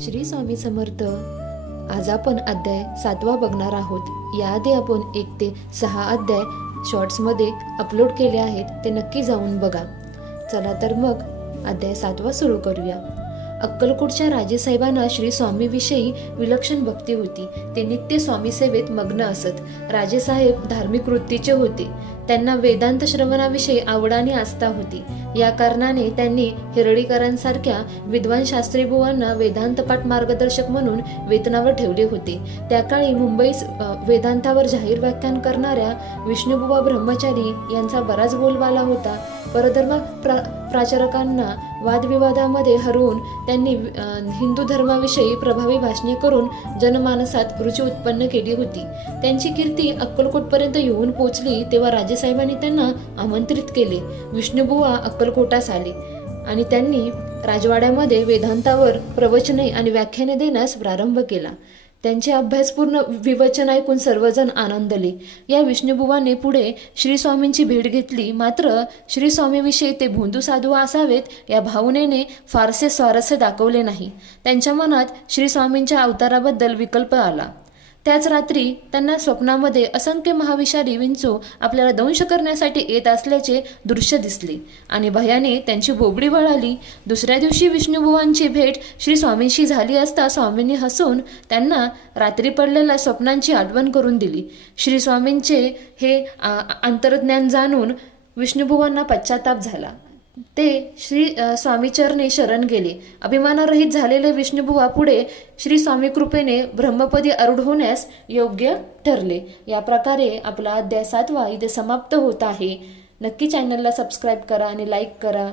श्री स्वामी समर्थ। आज आपण अध्याय 7वा बघणार आहोत। याआधी आपण 1 ते 6 अध्याय शॉर्ट्समध्ये अपलोड केले आहेत, ते नक्की जाऊन बघा। चला तर मग अध्याय 7वा सुरू करूया। अक्कलकोटच्या राजेसाहेबांना श्री स्वामीविषयी विलक्षण भक्ती होती। ते नित्य स्वामी सेवेत मग्न असत। राजेसाहेब धार्मिक वृत्तीचे होते। त्यांना वेदांत श्रवणाविषयी आवड आणि आस्था होती। या कारणाने त्यांनी हिरडीकरांसारख्या विद्वान शास्त्री बुवांना वेदांत पाठ मार्गदर्शक म्हणून वेतनावर ठेवले होते। त्या काळी मुंबईत वेदांतावर जाहीर व्याख्यान करणाऱ्या विष्णुबुवा ब्रह्मचारी यांचा बराच बोलबाला होता। परधर्म प्राचारकांना वादविवादामध्ये हरवून त्यांनी हिंदू धर्माविषयी प्रभावी भाषणे करून जनमानसात रुची उत्पन्न केली होती। त्यांची कीर्ती अक्कलकोटपर्यंत येऊन पोहोचली तेव्हा राजेसाहेबांनी त्यांना आमंत्रित केले। विष्णुबुवा अक्कलकोटास आले आणि त्यांनी राजवाड्यामध्ये वेदांतावर प्रवचने आणि व्याख्याने देण्यास प्रारंभ केला। त्यांचे अभ्यासपूर्ण विवचन ऐकून सर्वजण आनंदले। या विष्णुबुवाने पुढे श्री स्वामींची भेट घेतली, मात्र श्री स्वामीविषयी ते भोंदू साधू असावेत या भावनेने फारसे स्वारस्य दाखवले नाही। त्यांच्या मनात श्री स्वामींच्या अवताराबद्दल विकल्प आला। त्याच रात्री त्यांना स्वप्नामध्ये असंख्य महाविषारी विंचू आपल्याला दंश करण्यासाठी येत असल्याचे दृश्य दिसले आणि भयाने त्यांची बोबडी वळाली। दुसऱ्या दिवशी विष्णुबुवांची भेट श्री स्वामींशी झाली असता स्वामींनी हसून त्यांना रात्री पडलेल्या स्वप्नांची आठवण करून दिली। श्री स्वामींचे हे अंतर्ज्ञान जाणून विष्णुबुवांना पश्चाताप झाला। ते श्री स्वामीचरणी शरण गेले। अभिमानरहित झालेले विष्णुबुवा पुढे श्री स्वामी कृपेने ब्रह्मपदी आरूढ होण्यास योग्य ठरले। या प्रकारे आपला अध्याय 7वा इथे समाप्त होत आहे। नक्की चॅनलला सबस्क्राईब करा आणि लाईक करा।